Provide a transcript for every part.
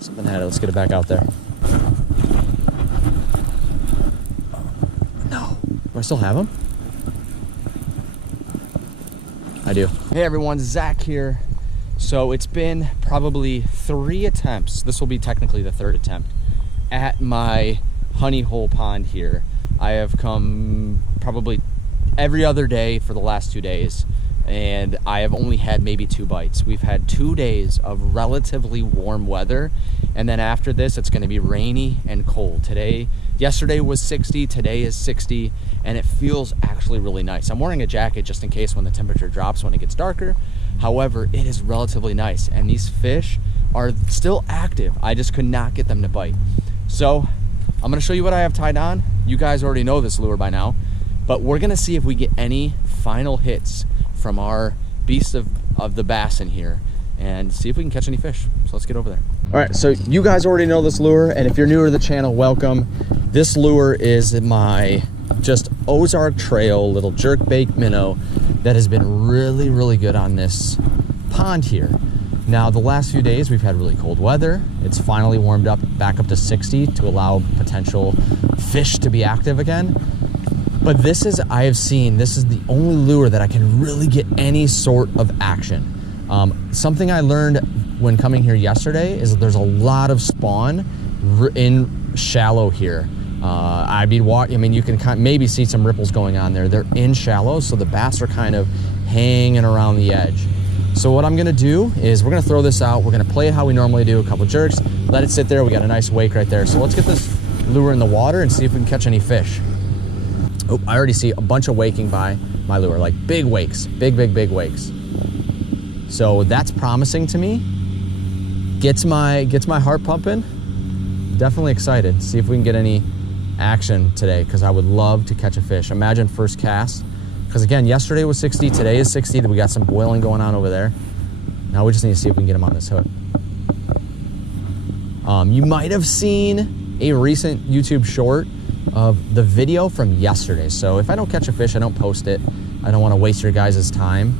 Something had it. Let's get it back out there. No. Do I still have them? I do. Hey everyone, Zach here. So it's been probably 3 attempts. This will be technically the 3rd attempt at my honey hole pond here. I have come probably every other day for the last 2 days, and I have only had maybe 2 bites. We've had 2 days of relatively warm weather, and then after this it's going to be rainy and cold. Yesterday was 60, today is 60, and it feels actually really nice. I'm wearing a jacket just in case when the temperature drops when it gets darker. However, it is relatively nice, and these fish are still active. I just could not get them to bite. So I'm gonna show you what I have tied on. You guys already know this lure by now, but we're gonna see if we get any final hits from our beast of the bass in here and see if we can catch any fish. So let's get over there. All right, so you guys already know this lure, and if you're newer to the channel, welcome. This lure is my just Ozark Trail little jerkbait minnow that has been really, really good on this pond here. Now, the last few days we've had really cold weather. It's finally warmed up back up to 60 to allow potential fish to be active again. But this is the only lure that I can really get any sort of action. Something I learned when coming here yesterday is that there's a lot of spawn in shallow here. You can maybe see some ripples going on there. They're in shallow, so the bass are kind of hanging around the edge. So what I'm gonna do is we're gonna throw this out. We're gonna play it how we normally do, a couple jerks, let it sit there. We got a nice wake right there. So let's get this lure in the water and see if we can catch any fish. Oh, I already see a bunch of waking by my lure, like big wakes, big wakes. So that's promising to me. Gets my heart pumping. Definitely excited. See if we can get any action today, because I would love to catch a fish. Imagine first cast, because again, yesterday was 60, today is 60. We got some boiling going on over there. Now we just need to see if we can get him on this hook. You might have seen a recent YouTube short of the video from yesterday. So if I don't catch a fish, I don't post it. I don't want to waste your guys' time.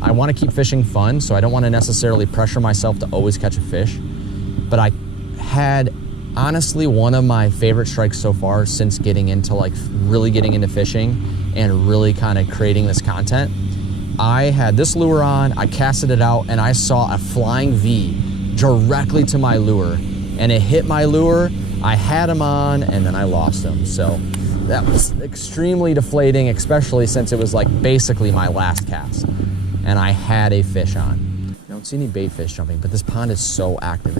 I want to keep fishing fun, so I don't want to necessarily pressure myself to always catch a fish. But I had honestly one of my favorite strikes so far since really getting into fishing and really kind of creating this content. I had this lure on, I casted it out, and I saw a flying V directly to my lure, and it hit my lure. I had him on, and then I lost him. So that was extremely deflating, especially since it was like basically my last cast, and I had a fish on. I don't see any bait fish jumping, but this pond is so active.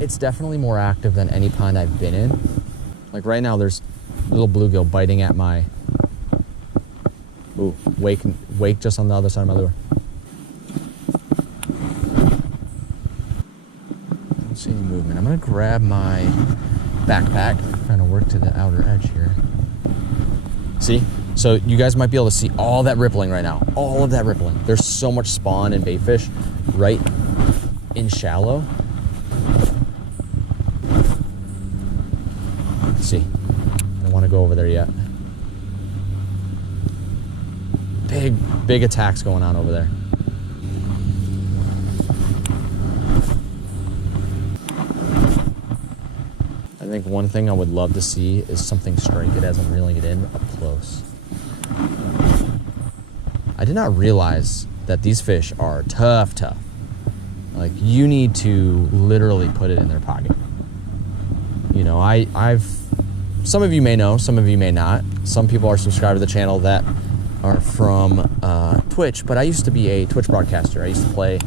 It's definitely more active than any pond I've been in. Like right now, there's a little bluegill biting at my wake just on the other side of my lure. Don't see any movement. I'm gonna grab my backpack. I'm trying to work to the outer edge here. See? So you guys might be able to see all that rippling right now. All of that rippling. There's so much spawn and bait fish right in shallow. Let's see. I don't want to go over there yet. Big attacks going on over there. I think one thing I would love to see is something strike it as I'm reeling it in up close. I did not realize that these fish are tough. Like, you need to literally put it in their pocket. You know, some of you may know, some of you may not. Some people are subscribed to the channel that are from Twitch, but I used to be a Twitch broadcaster. I used to play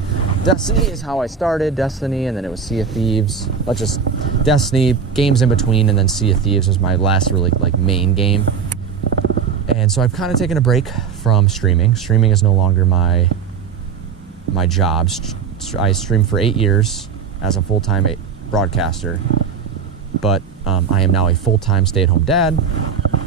Destiny is how I started, Destiny, and then it was Sea of Thieves. Destiny, games in between, and then Sea of Thieves was my last really main game. And so I've kind of taken a break from streaming. Streaming is no longer my job. I streamed for 8 years as a full-time broadcaster, but I am now a full-time stay-at-home dad.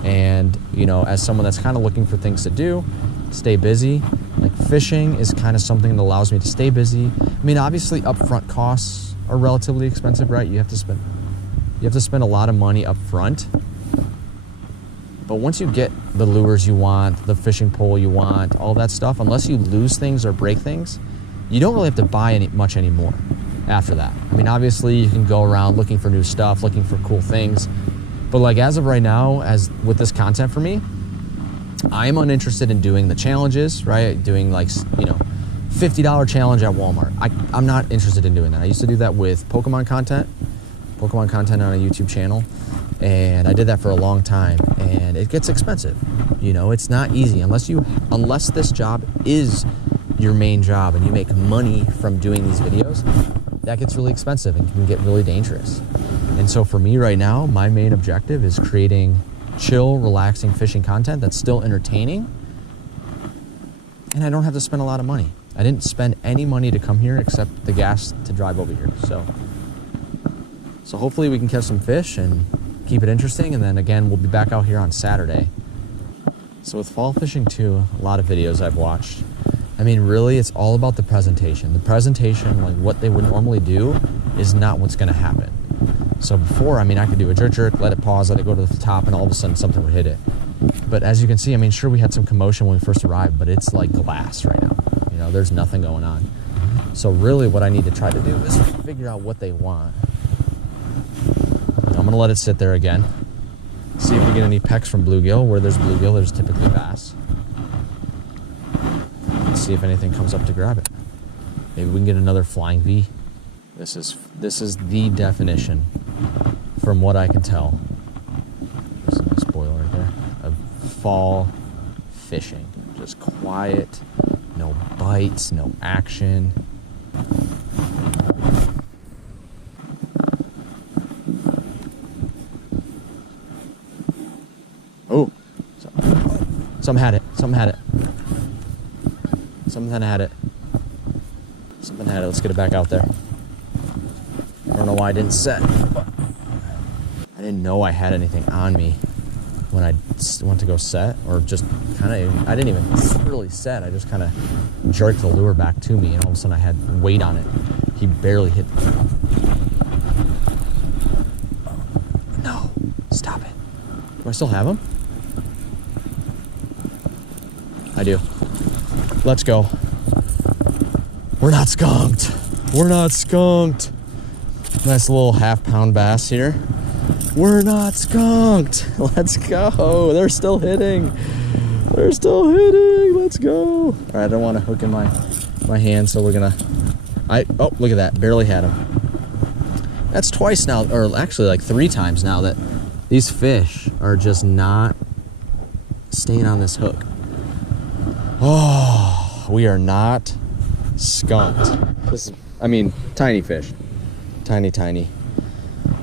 And, you know, as someone that's kind of looking for things to do, stay busy, like fishing is kind of something that allows me to stay busy. I mean, obviously upfront costs are relatively expensive, right? You have to spend a lot of money up front. But once you get the lures you want, the fishing pole you want, all that stuff, unless you lose things or break things, you don't really have to buy much anymore. after that. I mean, obviously you can go around looking for new stuff, looking for cool things, but like as of right now, as with this content for me, I am uninterested in doing the challenges, right? Doing like, you know, $50 challenge at Walmart. I'm not interested in doing that. I used to do that with Pokemon content on a YouTube channel, and I did that for a long time, and it gets expensive. You know, it's not easy unless this job is your main job and you make money from doing these videos. That gets really expensive and can get really dangerous. And so for me right now, my main objective is creating chill, relaxing fishing content that's still entertaining, and I don't have to spend a lot of money. I didn't spend any money to come here except the gas to drive over here. So hopefully we can catch some fish and keep it interesting, and then again, we'll be back out here on Saturday. So with fall fishing too, a lot of videos I've watched, I mean, really, it's all about the presentation. The presentation, like what they would normally do, is not what's gonna happen. So before, I mean, I could do a jerk, let it pause, let it go to the top, and all of a sudden something would hit it. But as you can see, I mean, sure, we had some commotion when we first arrived, but it's like glass right now. You know, there's nothing going on. So really what I need to try to do is figure out what they want. I'm gonna let it sit there again. See if we get any pecks from bluegill. Where there's bluegill, there's typically bass. Let's see if anything comes up to grab it. Maybe we can get another flying V. This is the definition, from what I can tell. There's a nice boil right there of fall fishing. Just quiet, no bites, no action. Oh, something had it. Something had it. Let's get it back out there. I don't know why I didn't set, but I didn't know I had anything on me when I went to go set, or just kind of, I didn't even really set. I just kind of jerked the lure back to me, and all of a sudden I had weight on it. He barely hit. No, stop it. Do I still have him? I do. Let's go. We're not skunked. We're not skunked. Nice little half-pound bass here. We're not skunked. Let's go. They're still hitting. Let's go. All right, I don't want to hook in my hand, so we're gonna. Oh, look at that. Barely had him. That's twice now, or actually like 3 times now, that these fish are just not staying on this hook. Oh, we are not skunked. This is, I mean, tiny fish. Tiny.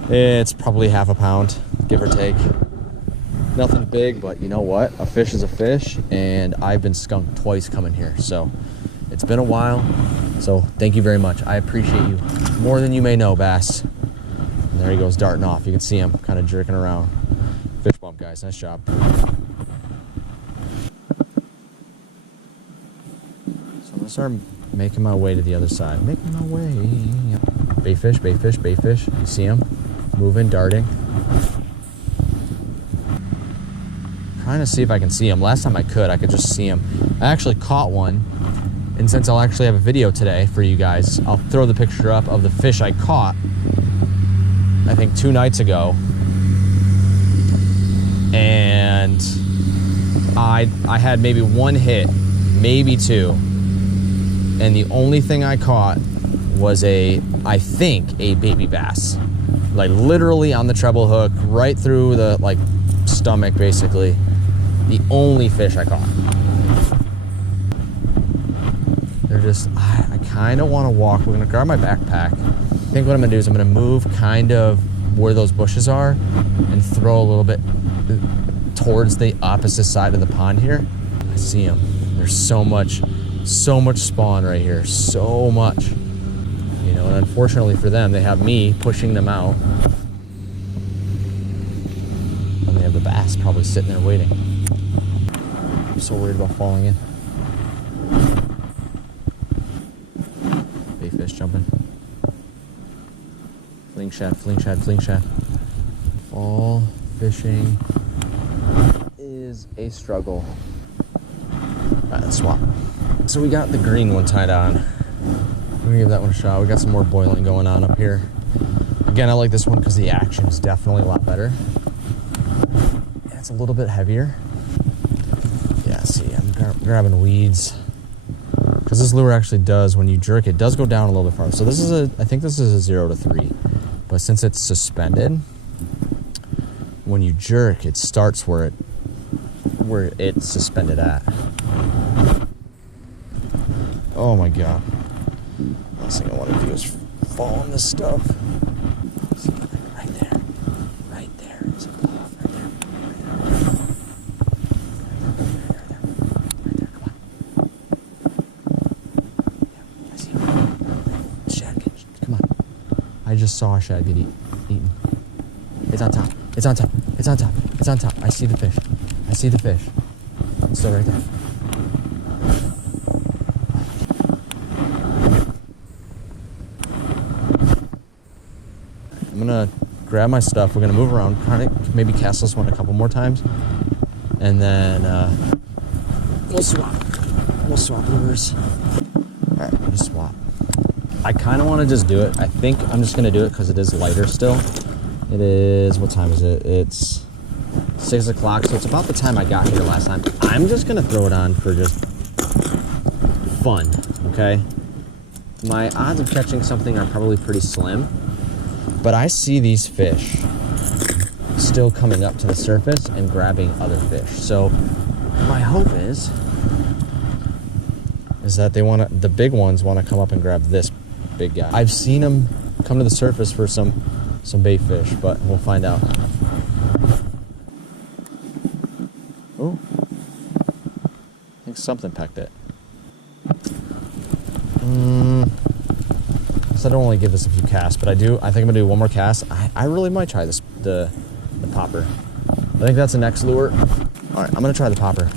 It's probably half a pound, give or take. Nothing big, but you know what? A fish is a fish, and I've been skunked twice coming here. So it's been a while. So thank you very much. I appreciate you more than you may know, bass. And there he goes, darting off. You can see him kind of jerking around. Fish bump, guys. Nice job. So I'm gonna start making my way to the other side. Making my way. Yep. Bait fish. You see him moving, darting. Trying to see if I can see him. Last time I could just see him. I actually caught one, and since I'll actually have a video today for you guys, I'll throw the picture up of the fish I caught, I think 2 nights ago. And I had maybe 1 hit, maybe 2. And the only thing I caught was I think a baby bass. Like literally on the treble hook, right through the like stomach basically. The only fish I caught. They're just, I kind of want to walk. We're gonna grab my backpack. I think what I'm gonna do is I'm gonna move kind of where those bushes are and throw a little bit towards the opposite side of the pond here. I see them. There's so much spawn right here, so much. You know, and unfortunately for them, they have me pushing them out. And they have the bass probably sitting there waiting. I'm so worried about falling in. Bait fish jumping. Fling shad. Fall fishing is a struggle. All right, let's swap. So we got the green one tied on. We gonna give that one a shot. We got some more boiling going on up here. Again, I like this one because the action is definitely a lot better. Yeah, it's a little bit heavier. Yeah, see, I'm grabbing weeds. Because this lure actually does, when you jerk, it does go down a little bit farther. So this is I think this is a 0 to 3. But since it's suspended, when you jerk, it starts where it's suspended at. Oh my God. Last thing I want to do is fall on this stuff. Right there. Right there. Is it blow off? Right there. Right there. Come on. Yeah, I see it. Shad, come on. I just saw a shad get eaten. It's on top. It's on top. It's on top. It's on top. I see the fish. I see the fish. It's still right there. I'm gonna grab my stuff. We're gonna move around, kind of maybe cast this one a couple more times, and then we'll swap. We'll swap lures. All right, we'll just swap. I kind of want to just do it. I think I'm just gonna do it because it is lighter still. It is, what time is it? It's 6 o'clock, so it's about the time I got here last time. I'm just gonna throw it on for just fun, okay? My odds of catching something are probably pretty slim, but I see these fish still coming up to the surface and grabbing other fish. So my hope is that the big ones want to come up and grab this big guy. I've seen them come to the surface for some bait fish, but we'll find out. Oh, I think something pecked it. So I don't only give this a few casts, but I think I'm gonna do one more cast. I really might try this, the popper. I think that's the next lure. All right, I'm gonna try the popper.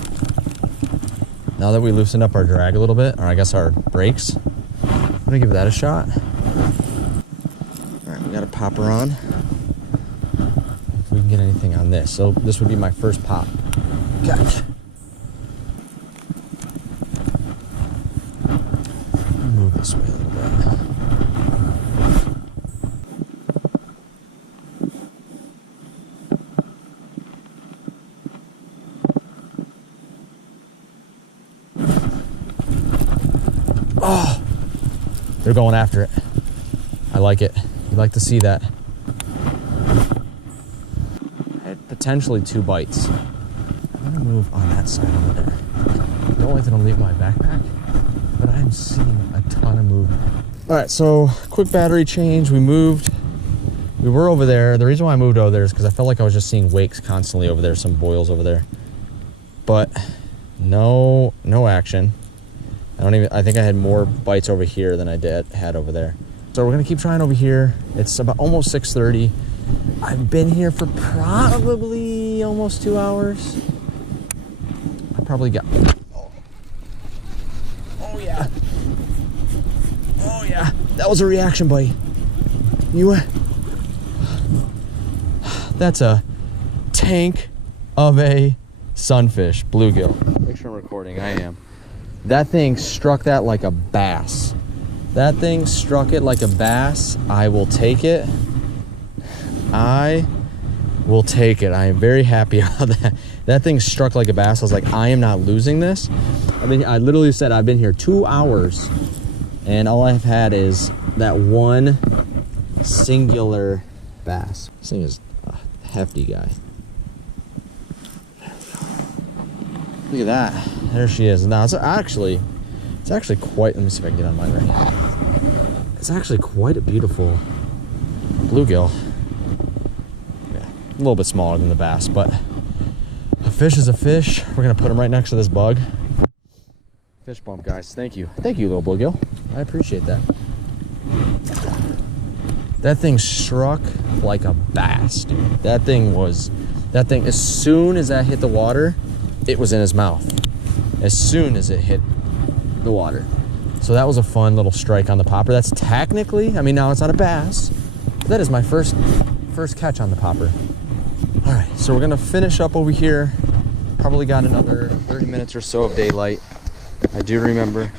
Now that we loosened up our drag a little bit, or I guess our brakes, I'm gonna give that a shot. All right, we got a popper on. If we can get anything on this. So this would be my first pop catch. Move this way a little bit. Oh, they're going after it. I like it. You like to see that. I had potentially 2 bites. I'm gonna move on that side over there. Don't like that I'm leaving my backpack, but I'm seeing a ton of movement. All right, so quick battery change. We moved. We were over there. The reason why I moved over there is because I felt like I was just seeing wakes constantly over there, some boils over there, but no action. I think I had more bites over here than I had over there. So we're gonna keep trying over here. It's about almost 6:30. I've been here for probably almost 2 hours. I probably got, oh yeah. Oh yeah, that was a reaction bite. That's a tank of a sunfish, bluegill. Make sure I'm recording, I am. That thing struck that like a bass. That thing struck it like a bass. I will take it. I will take it. I am very happy about that. That thing struck like a bass. I was like, I am not losing this. I literally said I've been here 2 hours and all I've had is that one singular bass. This thing is a hefty guy. Look at that. There she is. Now it's actually quite, let me see if I can get on mine right here. It's actually quite a beautiful bluegill. Yeah, a little bit smaller than the bass, but a fish is a fish. We're gonna put him right next to this bug. Fish bump, guys. Thank you. Thank you, little bluegill. I appreciate that. That thing struck like a bass, dude. That thing, as soon as that hit the water, it was in his mouth. As soon as it hit the water. So that was a fun little strike on the popper. That's technically, I mean, now it's not a bass, but that is my first catch on the popper. All right, so we're gonna finish up over here. Probably got another 30 minutes or so of daylight. I do remember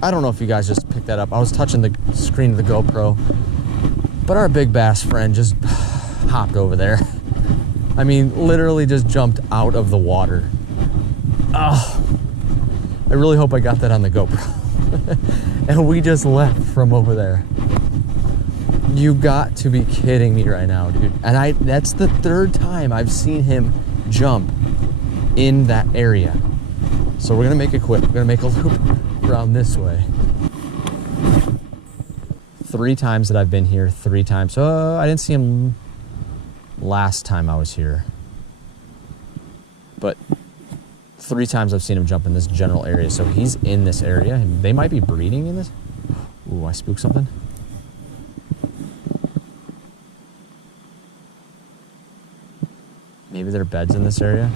I don't know if you guys just picked that up. I was touching the screen of the GoPro, but our big bass friend just hopped over there. I mean, literally just jumped out of the water. Oh, I really hope I got that on the GoPro. And we just left from over there. You got to be kidding me right now, dude. And that's the third time I've seen him jump in that area. So we're gonna make it quick. We're gonna make a loop around this way. 3 times that I've been here, 3 times. I didn't see him last time I was here. But 3 times I've seen him jump in this general area. So he's in this area. They might be breeding in this. Ooh, I spooked something. Maybe there are beds in this area.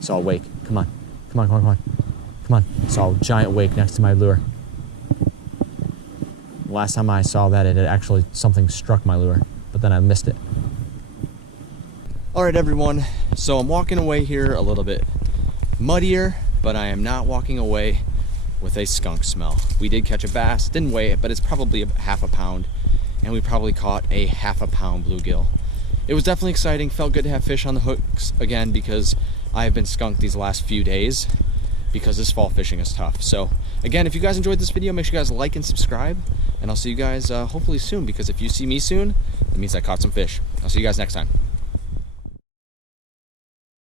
Saw a wake. Come on. Come on, come on, come on. Come on. Saw a giant wake next to my lure. Last time I saw that, it had actually, something struck my lure, but then I missed it. All right, everyone. So I'm walking away here a little bit muddier, but I am not walking away with a skunk smell. We did catch a bass, didn't weigh it, but it's probably half a pound, and we probably caught a half a pound bluegill. It was definitely exciting. Felt good to have fish on the hooks again, because I have been skunked these last few days because this fall fishing is tough. So again, if you guys enjoyed this video, make sure you guys like and subscribe, and I'll see you guys hopefully soon, because if you see me soon, that means I caught some fish. I'll see you guys next time.